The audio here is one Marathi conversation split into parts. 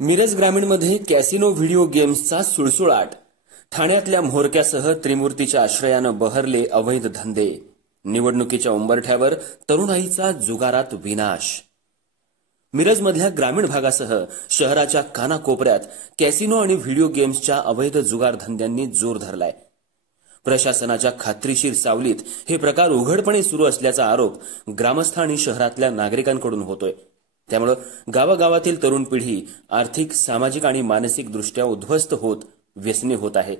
मिरज ग्रामीणमध्ये कॅसिनो व्हिडिओ गेम्सचा सुळसुळाट। ठाण्यातल्या म्होरक्यासह त्रिमूर्तीच्या आश्रयानं बहरले अवैध धंदे। निवडणुकीच्या उंबरठ्यावर तरुणाईचा जुगारात विनाश। मिरजमधल्या ग्रामीण भागासह शहराच्या कानाकोपऱ्यात कॅसिनो आणि व्हिडिओ गेम्सच्या अवैध जुगार धंद्यांनी जोर धरलाय। प्रशासनाच्या खात्रीशीर सावलीत हे प्रकार उघडपणे सुरू असल्याचा आरोप ग्रामस्थ आणि शहरातल्या नागरिकांकडून होतोय। त्यामुळे गावागावातील तरुण पिढी आर्थिक, सामाजिक आणि मानसिक दृष्ट्या उद्ध्वस्त होत व्यसनी होत आहे।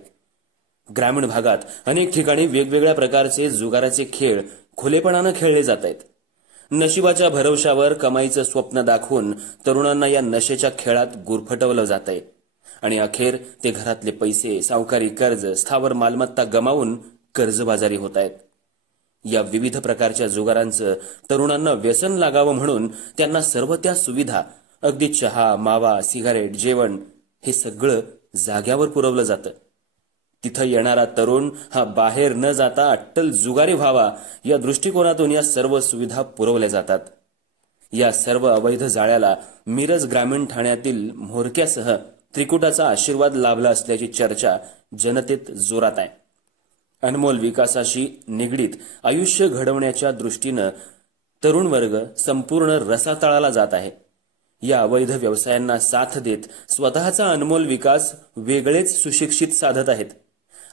ग्रामीण भागात अनेक ठिकाणी वेगवेगळ्या प्रकारचे जुगाराचे खेळ खुलेपणाने खेळले जात आहेत। नशिबाच्या भरवशावर कमाईचं स्वप्न दाखवून तरुणांना या नशेच्या खेळात गुरफटवलं जातंय आणि अखेर ते घरातले पैसे, सावकारी कर्ज, स्थावर मालमत्ता गमावून कर्जबाजारी होत आहेत। या विविध प्रकारच्या जुगारांचं तरुणांना व्यसन लागावं म्हणून त्यांना सर्व त्या सुविधा, अगदी चहा, मावा, सिगारेट, जेवण हे सगळं जाग्यावर पुरवलं जातं। तिथं येणारा तरुण हा बाहेर न जाता अट्टल जुगारी व्हावा या दृष्टिकोनातून या सर्व सुविधा पुरवल्या जातात। या सर्व अवैध जाळ्याला मिरज ग्रामीण ठाण्यातील म्होरक्यासह त्रिकुटाचा आशीर्वाद लाभला असल्याची चर्चा जनतेत जोरात आहे। अनमोल विकासाशी निगडीत आयुष्य घडवण्याच्या दृष्टीनं तरुण वर्ग संपूर्ण रसातळाला जात आहे। या अवैध व्यवसायांना साथ देत स्वतःचा अनमोल विकास वेगळेच सुशिक्षित साधत आहेत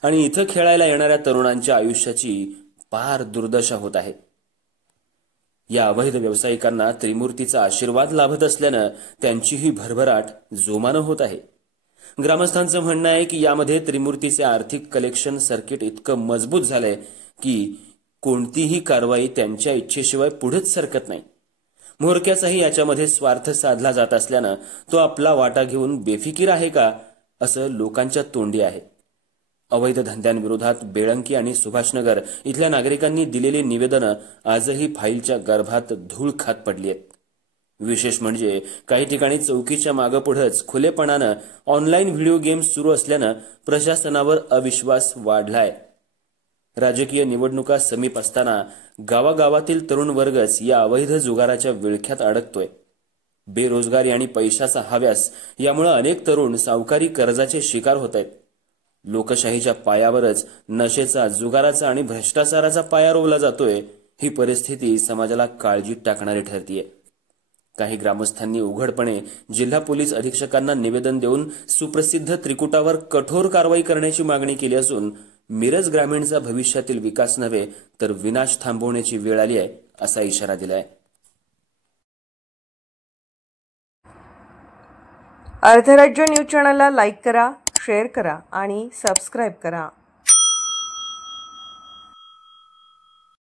आणि इथं खेळायला येणाऱ्या तरुणांच्या आयुष्याची पार दुर्दशा होत आहे। या अवैध व्यावसायिकांना त्रिमूर्तीचा आशीर्वाद लाभत असल्यानं त्यांचीही भरभराट जोमानं होत आहे। ग्रामस्थांचं म्हणणं आहे की यामध्ये त्रिमूर्तीचे आर्थिक कलेक्शन सर्किट इतकं मजबूत झालंय की कोणतीही कारवाई त्यांच्या इच्छेशिवाय पुढेच सरकत नाही। म्होरक्याचाही याच्यामध्ये स्वार्थ साधला जात असल्यानं तो आपला वाटा घेऊन बेफिकीर आहे का असं लोकांच्या तोंडी आहे। अवैध धंद्यांविरोधात बेळंकी आणि सुभाषनगर इथल्या नागरिकांनी दिलेली निवेदनं आजही फाईलच्या गर्भात धूळ खात पडली आहेत। विशेष म्हणजे काही ठिकाणी चौकीच्या मागे पुढेच खुलेपणानं ऑनलाईन व्हिडिओ गेम्स सुरू असल्यानं प्रशासनावर अविश्वास वाढलाय। राजकीय निवडणुका समीप असताना गावागावातील तरुण वर्गच या अवैध जुगाराच्या विळख्यात अडकतोय। बेरोजगारी आणि पैशाचा हव्यास यामुळे अनेक तरुण सावकारी कर्जाचे शिकार होत आहेत। लोकशाहीच्या पायावरच नशेचा, जुगाराचा आणि भ्रष्टाचाराचा पाया रोवला जातोय। ही परिस्थिती समाजाला काळजीत टाकणारी ठरतीये। काही ग्रामस्थांनी उघडपणे जिल्हा पोलीस अधीक्षकांना निवेदन देऊन सुप्रसिद्ध त्रिकुटावर कठोर कारवाई करण्याची मागणी केली असून मिरज ग्रामीणचा भविष्यातील विकास नव्हे तर विनाश थांबवण्याची वेळ आली आहे असा इशारा दिलाय। अर्धराज्य न्यूज चॅनलला लाईक करा, शेअर करा आणि सबस्क्राइब करा।